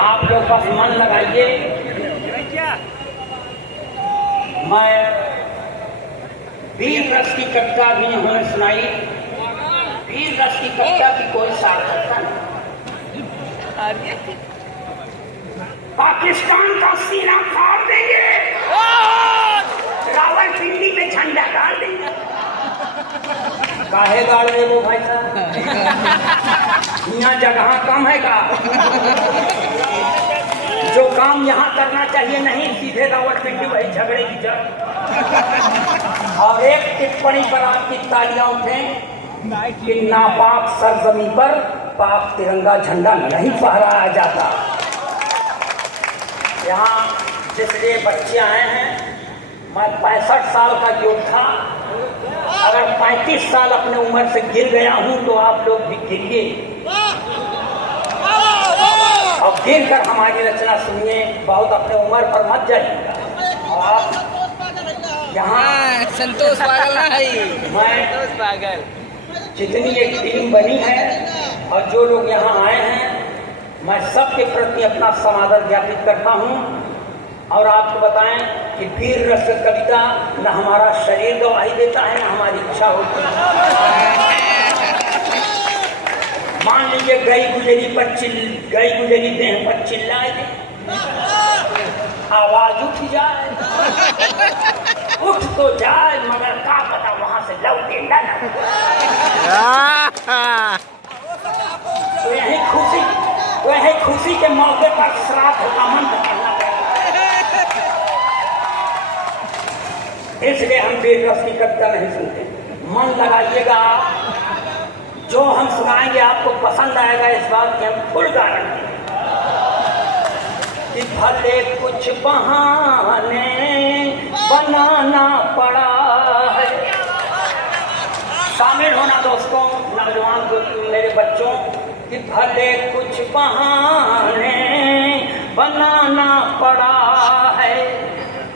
आप लोग बस मन लगाइए। मैं वीर रस की कविता भी उन्होंने सुनाई। वीर रस की कविता की कोई सार्थकता नहीं। पाकिस्तान का सीना फाड़ देंगे, रावलपिंडी में झंडा गाड़ देंगे। काहे गाड़ दे वो भाई साहब? यहाँ जगह कम है का? जो काम यहाँ करना चाहिए नहीं, सीधे रावलपिंडी वही झगड़े की जड़। और एक टिप्पणी पर आपकी तालियां उठें कि नापाक सरजमी पर पाक तिरंगा झंडा नहीं फहराया जाता। यहाँ जिसलिए बच्चे आए हैं, मैं 65 साल का योद्धा, अगर 35 साल अपने उम्र से गिर गया हूं तो आप लोग भी गिरिए और गिर कर हमारी रचना सुनिए। बहुत अपने उम्र पर मत जाइएगा। और आप यहाँ संतोष पागल ना है, मैं संतोष पागल जितनी एक टीम बनी है और जो लोग यहाँ आए हैं, मैं सबके प्रति अपना समादर ज्ञापित करता हूँ। और आपको बताएं कि वीर रस कविता न हमारा शरीर गवाही देता है, न हमारी इच्छा होती है। मान लीजिए गई गुजरी देह पर चिल्लाए, आवाज उठ जाए, उठ तो जाए, मगर क्या पता वहां से लौटे न। तो यही खुशी के मौके पर श्राद्ध का मंत्र करना पड़ेगा। इसलिए हम वीर रस की कविता नहीं सुनते। मन लगाइएगा, जो हम सुनाएंगे आपको पसंद आएगा, इस बात की हम फुल गारंटी कि भले कुछ बहाने बनाना पड़ा है। शामिल होना दोस्तों, नौजवान मेरे बच्चों, कि भले कुछ बहाने बनाना पड़ा है,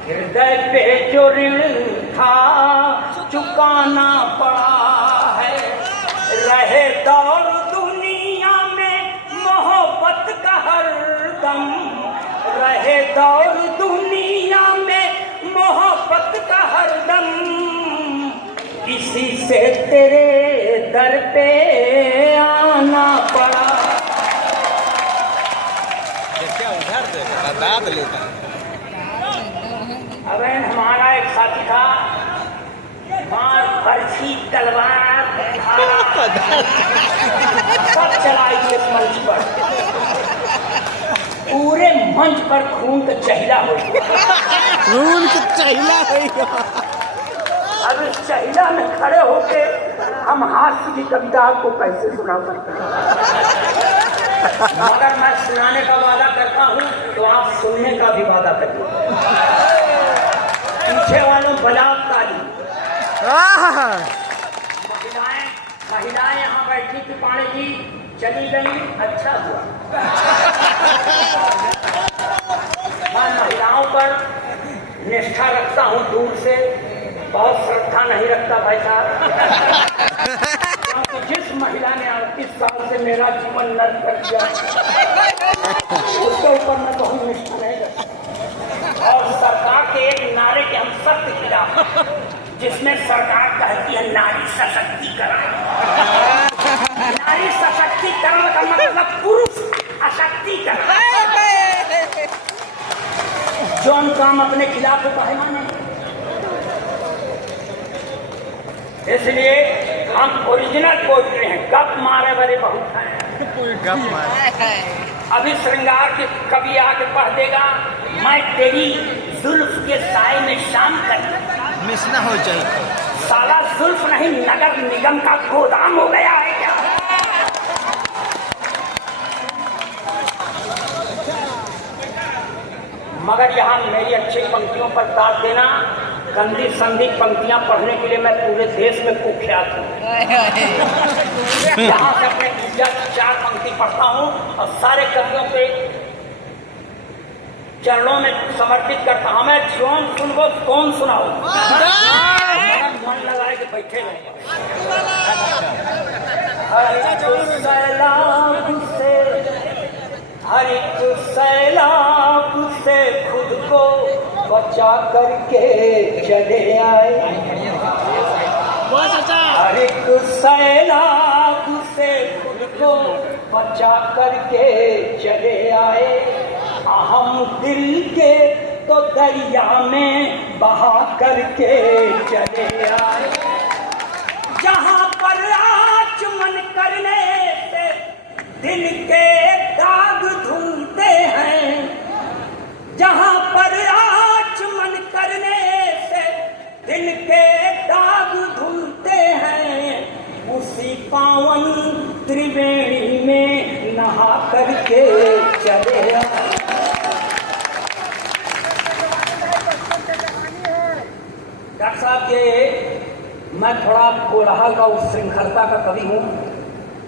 हृदय पे जो ऋण था चुकाना पड़ा है। रहे दौर दुनिया में मोहब्बत का हरदम, रहे दौर दुनिया में मोहब्बत का हरदम, इसी से तेरे दर पे आना पड़ा। क्या उधर बता लेता। अब हमारा एक साथी था, मार बरछी तलवार सब चलाई इस मंच पर, पूरे मंच पर खून का चहिला हो गया। अब इस चहिला में खड़े होके हम हास्य की कविता आपको कैसे सुना सकते हैं? अगर मैं सुनाने का वादा करता हूँ तो आप सुनने का भी वादा करिए। पीछे वालों बजाव ताली। महिलाएं यहाँ बैठी थी, पानी जी चली गई, अच्छा हुआ। मैं महिलाओं पर निष्ठा रखता हूँ दूर से, बहुत श्रद्धा नहीं रखता भाई साहब। क्योंकि जिस महिला ने 38 साल से मेरा जीवन नर्क कर दिया, उसके ऊपर मैं बहुत निष्ठा नहीं रखता। और सरकार के एक नारे के हम सख्त खिलाफ, जिसमें सरकार कहती है नारी सशक्तिकरण। नारी सशक्तिकरण का मतलब पुरुष अशक्तिकरण। जौन काम अपने खिलाफ होता है माने। इसलिए हम ओरिजिनल पोइट्री हैं, गप मारे वाले बहुत हैं। अभी श्रृंगार के कवि आके पढ़ देगा, मैं तेरी जुल्फ के साए में शाम कर मिस ना हो जाए। साला जुल्फ नहीं, नगर निगम का गोदाम हो गया है क्या? मगर यहाँ मेरी अच्छी पंक्तियों पर दाद देना। गंदी संदी पंक्तियां पढ़ने के लिए मैं पूरे देश में कुख्यात हूँ। यहाँ से अपने 4 पंक्ति पढ़ता हूँ और सारे कवियों के चरणों में समर्पित करता हूँ। मैं जोन सुनको कौन सुनाऊं, मन लगाए के बैठे रहे। हर एक सैलाब से खुद को बचा करके चले आए। हर एक सैलाब से खुद को बचा करके चले आए। हम दिल के तो दरिया में बहा करके चले आए। जहाँ पर आचमन करने से दिल के दाग धुलते हैं, जहाँ पर आचमन करने से दिल के दाग धुलते हैं, उसी पावन त्रिवेणी में नहा करके चले आए। डॉक्टर साहब, ये मैं थोड़ा कोलाहल का उच्छृंखलता का कवि हूँ।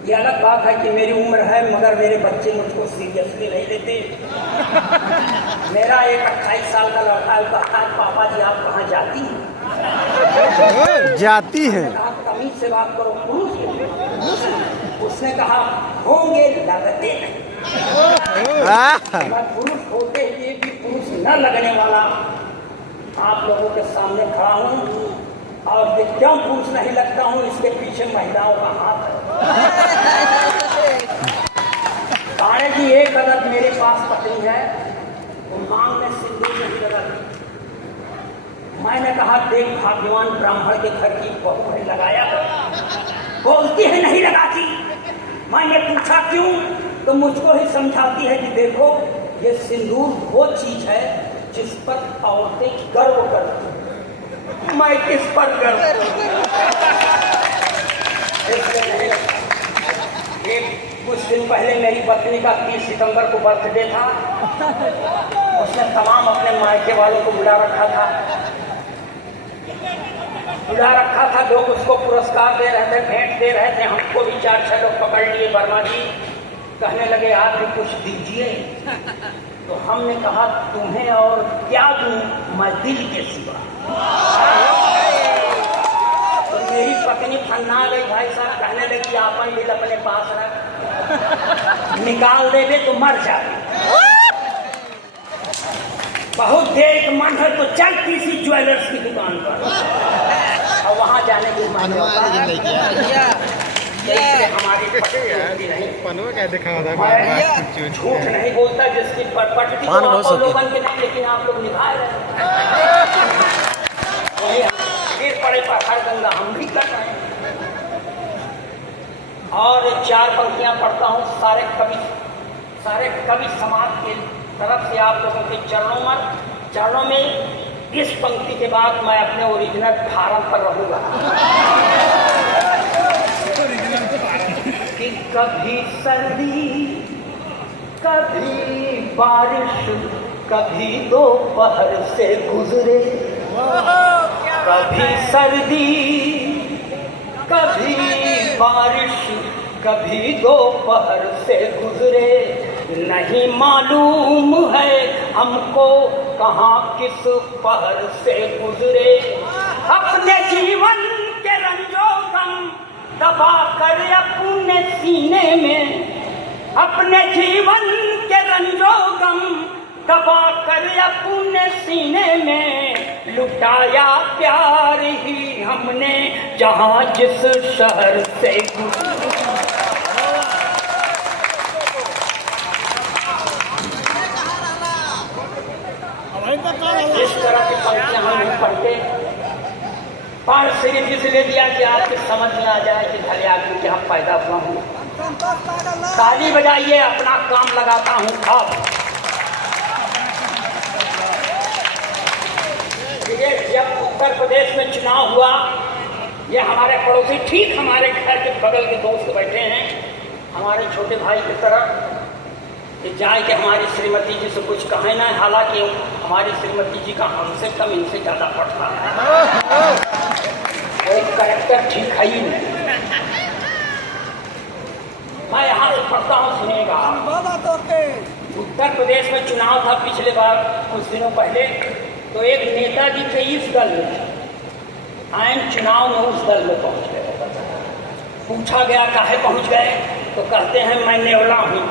ये अलग बात है कि मेरी उम्र है, मगर मेरे बच्चे मुझको सीरियसली नहीं लेते। मेरा एक 28 साल का लड़का है, कहता है पापा जी आप कहाँ जाती हैं? जाती है। तमीज से बात करो, पुरुष। उसने कहा होंगे लगते नहीं। मैं पुरुष होते हुए भी पुरुष न लगने वाला आप लोगों के सामने खड़ा हूँ, और क्यों पुरुष नहीं लगता हूँ, इसके पीछे महिलाओं का हाथ है। ताने की एक अदद मेरे पास पत्नी है, वो मांग में सिंदूर नहीं लगाती। मैंने कहा देख भाग्यवान ब्राह्मण के घर की बहू है, लगाया। बोलती है नहीं लगाती। मैंने पूछा क्यों, तो मुझको ही समझाती है कि देखो ये सिंदूर वो चीज है जिस पर औरतें गर्व करती हैं। मैं किस पर गर्व करूं? कुछ दिन पहले मेरी पत्नी का 30 सितंबर को बर्थडे था। उसने तमाम अपने मायके वालों को बुला रखा था। लोग उसको पुरस्कार दे रहे थे, भेंट दे रहे थे। हमको भी 4-6 लोग पकड़ लिए। वर्मा जी कहने लगे आप भी कुछ दीजिए। तो हमने कहा तुम्हें और क्या दूं मैं दिल के सिवा। तो मेरी पत्नी फन्ना गई भाई साहब, कहने लगी आपन दिल अपने पास रख, निकाल देवे तो मर जाए। बहुत देर के मन है तो चल किसी ज्वेलर्स की दुकान पर, और वहां जाने की हमारी झूठ नहीं बोलता, जिसकी पटती तो अवलोकन के नहीं, लेकिन आप लोग निभा रहे हैं। फिर पड़े पर हर गंगा हम भी कर रहे हैं। और 4 पंक्तियां पढ़ता हूँ सारे कवि समाज के तरफ से आप लोगों के चरणों में। इस पंक्ति के बाद मैं अपने ओरिजिनल फार्म पर रहूंगा कि कभी सर्दी, कभी बारिश, कभी दोपहर से गुजरे। कभी सर्दी, कभी बारिश, कभी दोपहर से गुजरे। नहीं मालूम है हमको कहाँ किस पहर से गुजरे। अपने जीवन के रंजो गम दबा कर अपने सीने में, अपने जीवन के रंजो गम दबा कर अपने सीने में, लुटाया प्यार ही हमने जहाँ जिस शहर से गुजरे। इस तरह की पंक्तियां हम नहीं पढ़ते, पर सिर्फ इसलिए दिया कि आपकी समझ में आ जाए कि भले आदमी के हम पैदा हुआ हूँ। ताली बजाइए, अपना काम लगाता हूँ। अब जब उत्तर प्रदेश में चुनाव हुआ, ये हमारे पड़ोसी ठीक हमारे घर के बगल के दोस्त बैठे हैं, हमारे छोटे भाई की तरह, कि जाए कि हमारी श्रीमती जी से कुछ कहे ना। हालांकि हमारी श्रीमती जी का हमसे कम इनसे ज़्यादा पड़ता है, एक कैरेक्टर ठीक है ही नहीं। मैं यहाँ से पढ़ता हूँ, सुनिएगा। उत्तर प्रदेश में चुनाव था पिछले बार कुछ दिनों पहले, तो एक नेताजी थे इस दल में, आयन चुनाव में उस दल में पहुँच गए। पूछा गया काहे पहुँच गए, तो कहते हैं मैं नेवला हूँ।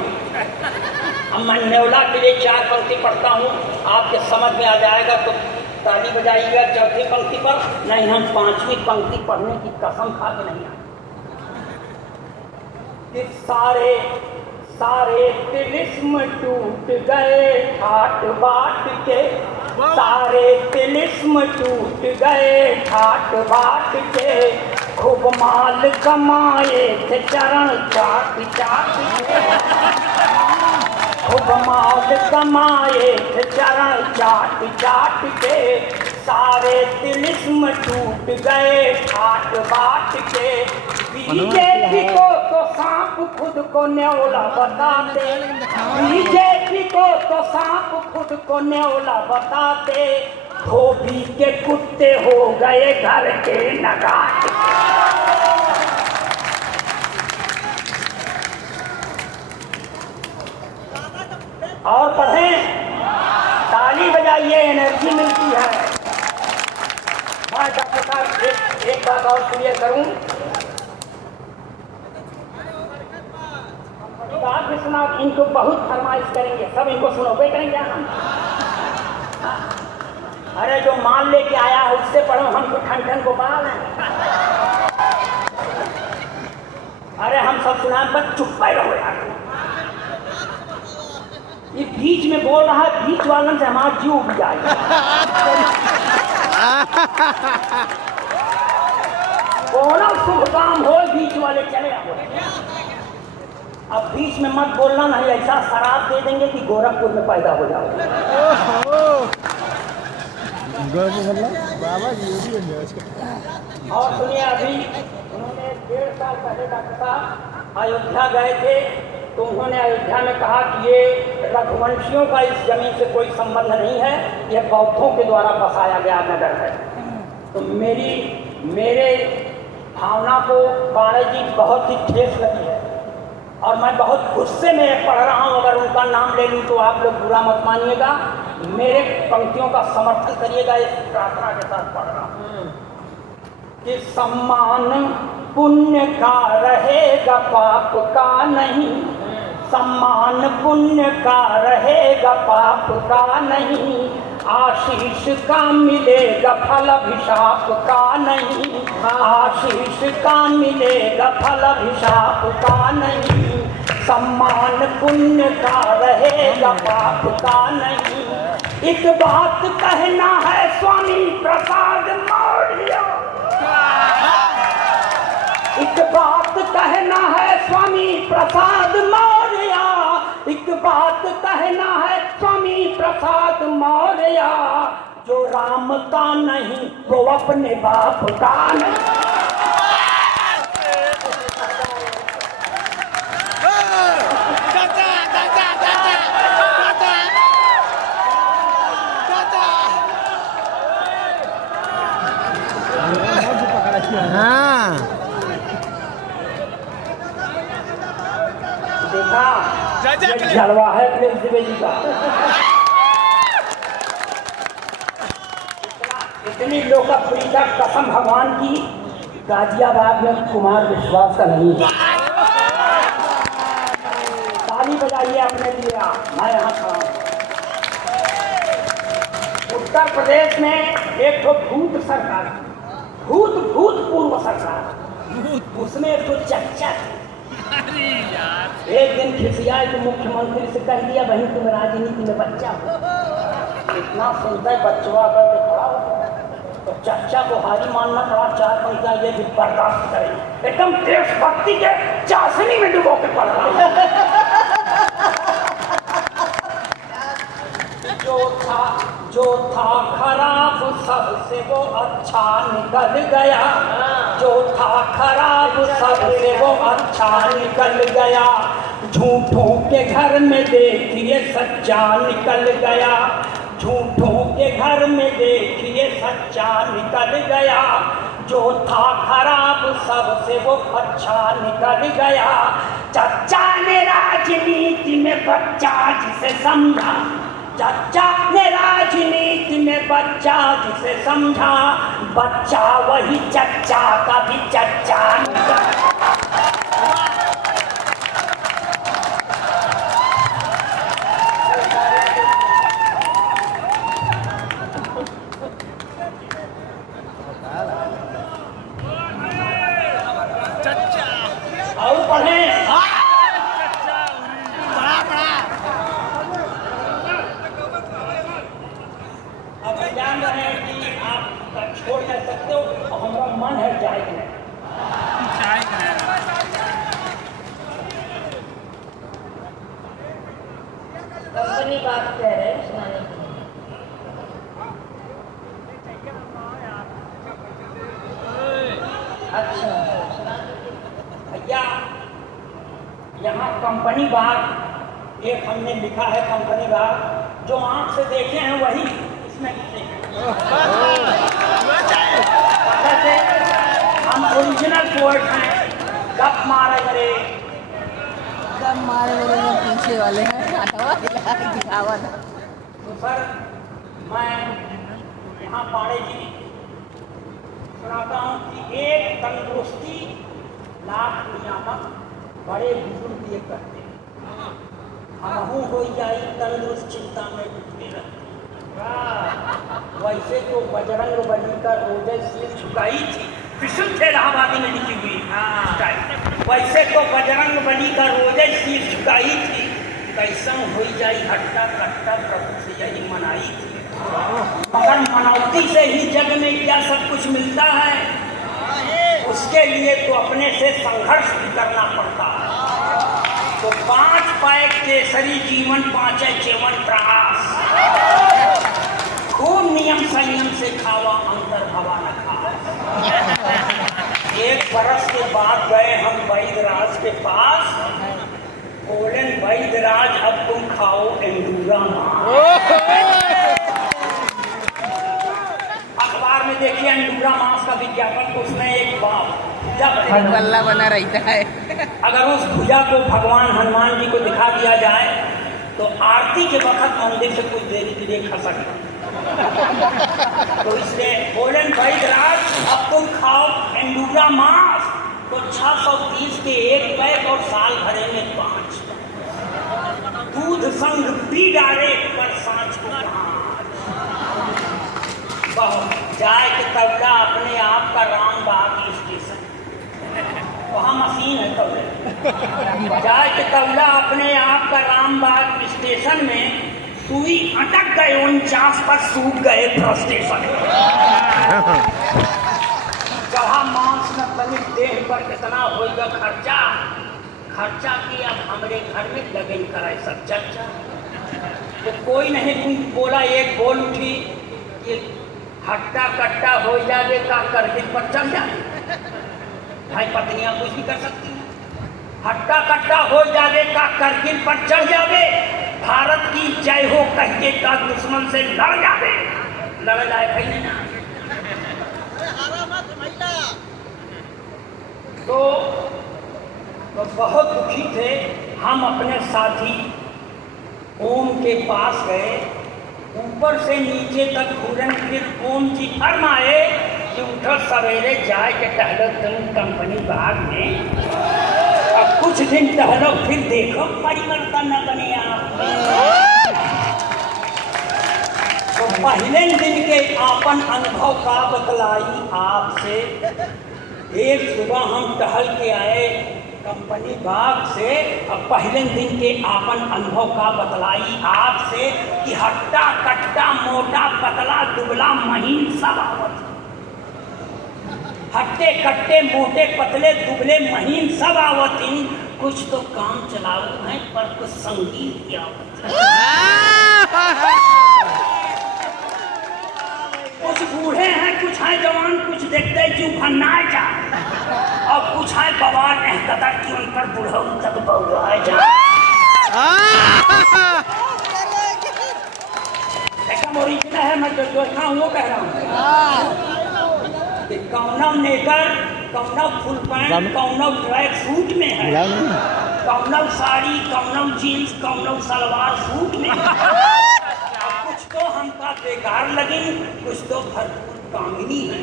अब मैं न्योला के लिए 4 पंक्ति पढ़ता हूँ, आपके समझ में आ जाएगा तो ताली बजाइएगा चौथी पंक्ति पर, नहीं हम 5वीं पंक्ति पढ़ने की कसम खा के नहीं आए। कि सारे सारे तिलिस्म टूट गए ठाट बाट के, सारे तिलिस्म टूट गए ठाट बाट के, खूब माल कमाए थे चरण चाट चाट के, खूब माल कमाए थे चरण चाट चाट के, सारे तिलिस्म टूट गए ठाट बाट के। बीजेपी को तो सांप खुद को न्योला बताते, बीजेपी को तो सांप खुद को न्योला बताते, धोबी के कुत्ते हो गए घर के नगाते। और पढ़ें, ताली बजाइए, एनर्जी मिलती है। मैं डॉक्टर साहब एक बात और क्लियर करूं, बात भी सुना, इनको बहुत फरमाइश करेंगे, सब इनको सुनोगे करेंगे हम। अरे जो माल लेके आया है उससे पढ़ो, हमको ठन ठन गोपाल है। अरे हम सब सुनाए पर चुप रहो यार। ये बीच में बोल रहा है, बीच वालों से हमारा जीव उब जाएगा। कोनो शुभ काम हो बीच वाले चले आओ। अब बीच में मत बोलना, नहीं ऐसा शराब दे देंगे कि गोरखपुर में पैदा हो जाओ। बाबा जी और सुनिए, अभी उन्होंने 1.5 साल पहले डॉक्टर साहब अयोध्या गए थे, तो उन्होंने अयोध्या में कहा कि ये रघुवंशियों का इस जमीन से कोई संबंध नहीं है, यह बौद्धों के द्वारा बसाया गया नगर है। तो मेरे भावना को पाणे जी बहुत ही ठेस लगी है, और मैं बहुत गुस्से में पढ़ रहा हूँ। अगर उनका नाम ले लूँ तो आप लोग बुरा मत मानिएगा, मेरे पंक्तियों का समर्थन करिएगा। इस प्रार्थना के साथ पढ़ रहा हूँ कि सम्मान पुण्य का रहेगा पाप का नहीं, सम्मान पुण्य का रहेगा पाप का नहीं, आशीष का मिलेगा फल अभिशाप का नहीं, आशीष का मिलेगा फल अभिशाप का नहीं, सम्मान पुण्य का रहेगा पाप का नहीं। एक बात कहना है स्वामी प्रसाद मौर्य, एक बात कहना है स्वामी प्रसाद मौर्य, एक बात कहना है स्वामी प्रसाद मौर्य, जो राम का नहीं वो अपने बाप का नहीं। हाँ देखा, ये जलवा है प्रेम द्विवेदी का। इतनी लोकप्रियता कसम भगवान की गाजियाबाद में कुमार विश्वास का नहीं है। ताली बजाइए अपने लिए, मैं यहाँ खड़ा हूँ। उत्तर प्रदेश में एक तो भूत सरकार, भूतपूर्व सरकार, उसमें एक तो चर्चा थी। एक दिन खिसियाए तो मुख्यमंत्री से कह दिया, भाई तुम राजनीति में बच्चा हो। इतना सुनता है बच्चवा करके खड़ा हो, तो चर्चा को हारी मानना पड़ा। 4 पंक्तियां ये भी बर्दाश्त करें, एकदम देशभक्ति के चाशनी में डुबो के पड़ रहा। जो था खराब सबसे वो अच्छा निकल गया, जो था खराब सबसे वो अच्छा निकल गया, झूठों के घर में देखिए सच्चा निकल गया, झूठों के घर में देखिए सच्चा निकल गया, जो था खराब सबसे वो अच्छा निकल गया। चच्चा ने राजनीति में बच्चा जिसे समझा, चच्चा ने राजनीति में बच्चा जिसे समझा, बच्चा वही चच्चा का भी चच्चा निकल। कंपनी बात कह रहे हैं सुनाने के लिए। अच्छा भैया यहाँ कंपनी बाग एक हमने लिखा है, कंपनी बाग जो आंख से देखे हैं वही इसमें लिखे हैं। हम ओरिजिनल पोएट हैं। गप मारे मेरे कब मारे मेरे जो पीछे वाले हैं दिखावा था। तो सर मैं यहाँ पाड़े जी सुनाता हूँ कि एक तंदुरुस्ती लाख नियामत बड़े बुजुर्ग ये कहते हैं। हमहू हो जाई तंदुरुस्त चिंता में डूबे रहते। वैसे तो बजरंग बली का रोजे सिर झुकाई थी, विशुद्ध इलाहाबादी में लिखी हुई। वैसे तो बजरंग बली का रोजे सिर झुकाई थी, कैसन हो जाई हट्टा कट्टा प्रभु से यही मनाई थी। मगर मनौती से ही जग में क्या सब कुछ मिलता है, उसके लिए तो अपने से संघर्ष भी करना पड़ता है। तो 5 पैक केसरी जीवन 5 चेवन प्रयास, खूब नियम संयम से खावा अंतर हवा न खा। 1 बरस के बाद गए हम वैद्यराज के पास, बोलें वैद्यराज अब तुम खाओ एंडूरा मांस। अखबार में देखिए एंडूरा मांस का विज्ञापन, उसमें एक बाप जब बल्ला बना रहता है। अगर उस भुजा को भगवान हनुमान जी को दिखा दिया जाए तो आरती के वक्त मंदिर से कुछ देरी के लिए खसक। तो इसलिए बोलें वैद्यराज अब तुम खाओ एंडूरा मांस, तो 630 के 1 पैक और साल भरे में 5 दूध संग पी डाले पर सांच को 5 जाए के तबला अपने आप का रामबाग स्टेशन, वहाँ मशीन है तबले। जाए के तबला अपने आप का रामबाग स्टेशन में, सुई अटक गए 49 पर सूख गए फ्रस्ट्रेशन। कहा मांस न तनिक देह पर कितना होगा खर्चा, खर्चा की अब हमारे घर में लगन कराए सब चर्चा। तो कोई नहीं कुछ बोला, एक बोल उठी कि हट्टा कट्टा हो जाए का करके पर चल जाए। भाई पत्नियां कुछ भी कर सकती हैं। हट्टा कट्टा हो जावे का करगिल पर चढ़ जावे, भारत की जय हो कह के का दुश्मन से लड़ जावे। लड़ जाए भाई नहीं ना। तो बहुत दुखी थे हम। अपने साथी ओम के पास गए, ऊपर से नीचे तक घूरन, फिर ओम जी फरमाए कि उठो सवेरे जाए के टहलो तुम कंपनी बाग में, अब कुछ दिन टहलो फिर देखो परिवर्तन न बने आप में। तो पहले दिन के आपन अनुभव का बतलाई आपसे। एक सुबह हम टहल के आए कंपनी बाग से, अब पहले दिन के आपन अनुभव का बतलाई आपसे कि हट्टा कट्टा मोटा पतला दुबला महीन सब आवत। हट्टे कट्टे मोटे पतले दुबले महीन सब आवतीन, कुछ तो काम चलाऊ हैं पर कुछ संगीत की आवत। कुछ बूढ़े हैं, कुछ हैं जवान, कुछ देखते क्यों भन्नाए जा, और कुछ है बवाल कदर की उन पर बुढ़ऊ तक बउआए जा। एकदम ओरिजिनल है, मैं जो देखा हूँ वो कह रहा हूँ। कौनव नेकर, कौनव फुल पैंट, कौनव ट्रैक सूट में है, कौनव साड़ी, कौनव जीन्स, कौनव सलवार सूट में है। कुछ तो हमका बेकार लगी, कुछ तो भरपूर कामिनी है,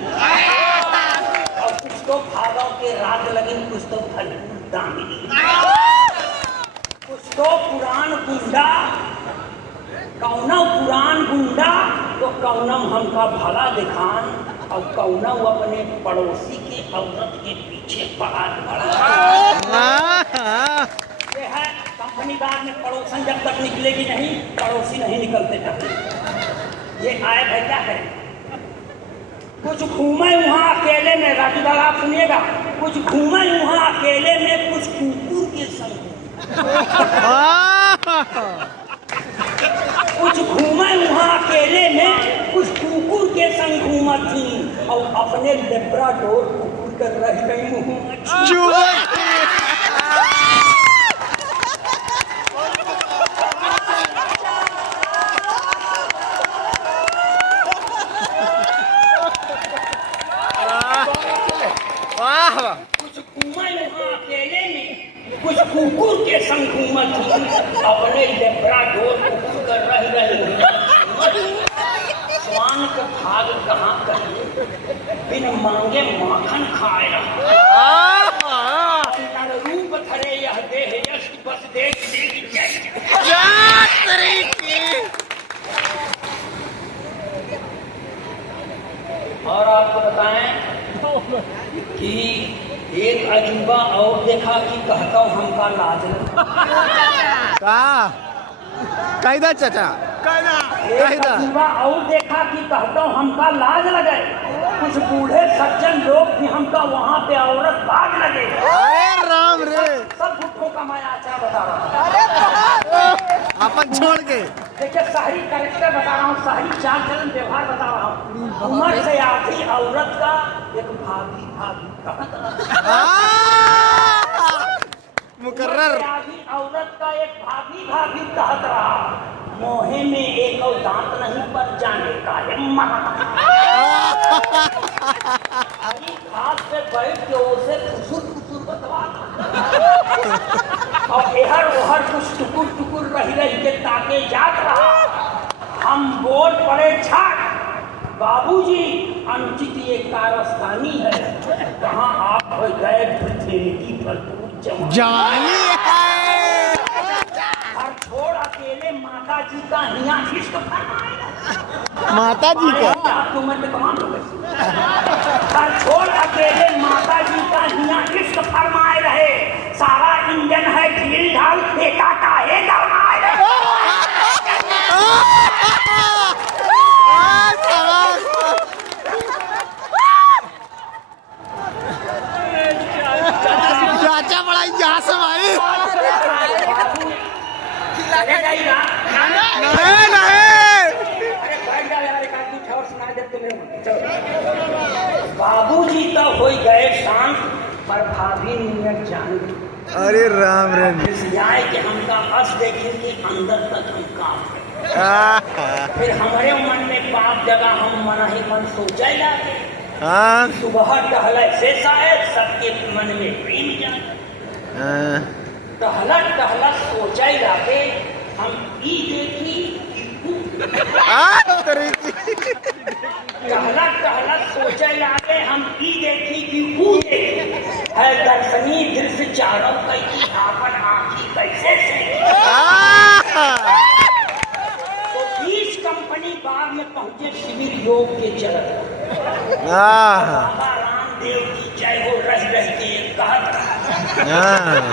और कुछ तो भागों के राग लगी, कुछ तो भरपूर दामिनी, कुछ तो पुरान गुंडा, कौनव पुरान गुंडा तो कौनव हमका भला दिखान, और कौनव अपने पड़ोसी के औरत के पीछे पड़ा। ये है कंपनी बाग में पड़ोसन जब तक निकलेगी नहीं, पड़ोसी नहीं निकलते तक। ये आए है क्या है, कुछ घूमे वहाँ अकेले में, राजूदार आप सुनिएगा, कुछ घूमे वहाँ अकेले में, कुछ कुकुर के संग। घूमा थी और अपने लेब्राडोर कुकुर कर रह गई हूँ। कुछ घूमा यहाँ अकेले में, कुछ कुकुर के संग घूमा थी अपने लेब्राडोर कुकुर कर रह गई हूँ। स्वान का भाग कहाँ कहिए, बिन मांगे माखन खाए रहा। रूप धरे यह देह यश बस देख देख और आपको बताएं कि एक अजूबा और देखा कि कहता हूँ हमका लाज कायदा चाचा एक अजूबा और देखा कि कहता हूँ हमका लाज लगे। कुछ बूढ़े सज्जन लोग भी हमका वहाँ पे औरत बाज लगे। अरे राम रे, सब गुट्ठों का मैं आचार बता रहा हूँ, अपन छोड़ के देखिए शाही कैरेक्टर बता रहा हूँ, शाही चाल चलन व्यवहार बता रहा हूँ। उम्र से आधी औरत का एक भाभी मुकर्रर आधी औरत का एक भाभी कहत रहा। मोहे में एक और दांत नहीं पर जाने का हिम्मत। हाथ पे बैठ के उसे खुसुर बतवा और एहर ओहर कुछ टुकुर रही के ताके जात रहा। हम बोल पड़े छाट, बाबूजी अनुचित ये कारस्तानी है, कहाँ आप हो गए पृथ्वी भरपूर जानी है। और छोड़ अकेले माता जी का हिया इश्क माता जी का आपकी उम्र में तमाम लोग और छोड़ अकेले माता जी का हिया इश्क फरमाए रहे। सारा इंजन है ढील ढाल फेंका काहे दौड़ाए रहे। चाचा बड़ा यहाँ से भाई बाबूजी तो हो गए शांत पर भाभी नियत जान गई। अरे राम रे, जाए कि हमका हंस देखे कि अंदर तक हम काम फिर हमारे मन में बाप जगह हम मन ही मन सोचा जाते। सुबह टहला से शायद सबके मन में प्रेम जाए। टहला सोचा जाते हम ई देखी टहला सोचा जाते हम ई देखी कि वो है दर्शनी दृश्य चारों कई आपन आँखी कैसे से। तो 20 कंपनी बाग में पहुंचे शिविर योग के चलत। बाबा रामदेव की जय हो रह के कहत रहा।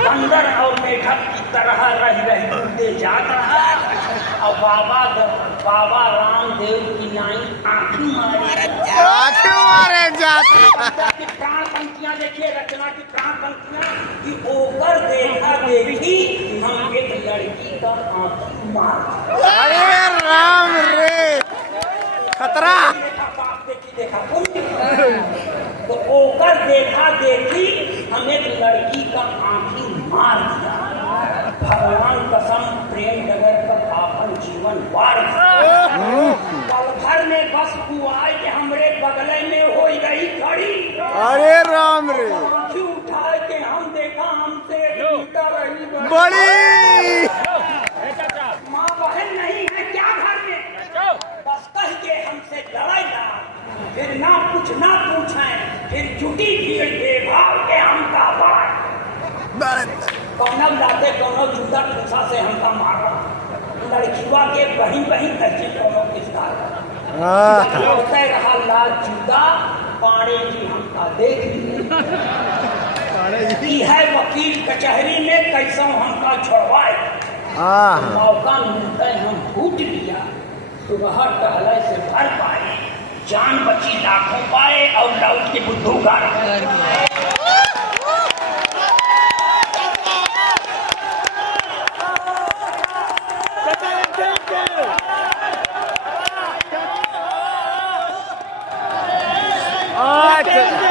बंदर और मेढक की तरह रह कूदे जात रहा और बाबा रामदेव की नाई आँखी मारे जाती। प्राण पंक्तियां देखिए, रचना की प्राण पंक्तियां कि ओकर देखा देखी हम एक लड़की का आँखी मार। अरे राम रे, खतरा देखा तो ओकर देखा देखी हम एक लड़की का आँखी मार दिया। भगवान कसम प्रेम डगर पर आपन जीवन वार। पल भर में बस बुआई के हमरे बगले में हो गई खड़ी। अरे राम रे, आँखी उठाए के हम देखा हमसे रही बड़ी माँ बहन नहीं है क्या घर में, बस कह के हमसे लड़ाई फिर ना कुछ ना पूछें, फिर जुटी भीड़ बेभाव के हमका कौनव लाते कौनव जूता ठूसा से हमका मारा। लड़कियों के बही कैसे कौनव किसका होते रहा लाल जूता। पाणे जी हमका देख लिए है वकील कचहरी में कैसा हमका छोड़वाए। मौका मिलता है हम फूट लिया। सुबह टहले से भर पाए, जान बची लाखों पाए और लौट के बुद्धू गाड़।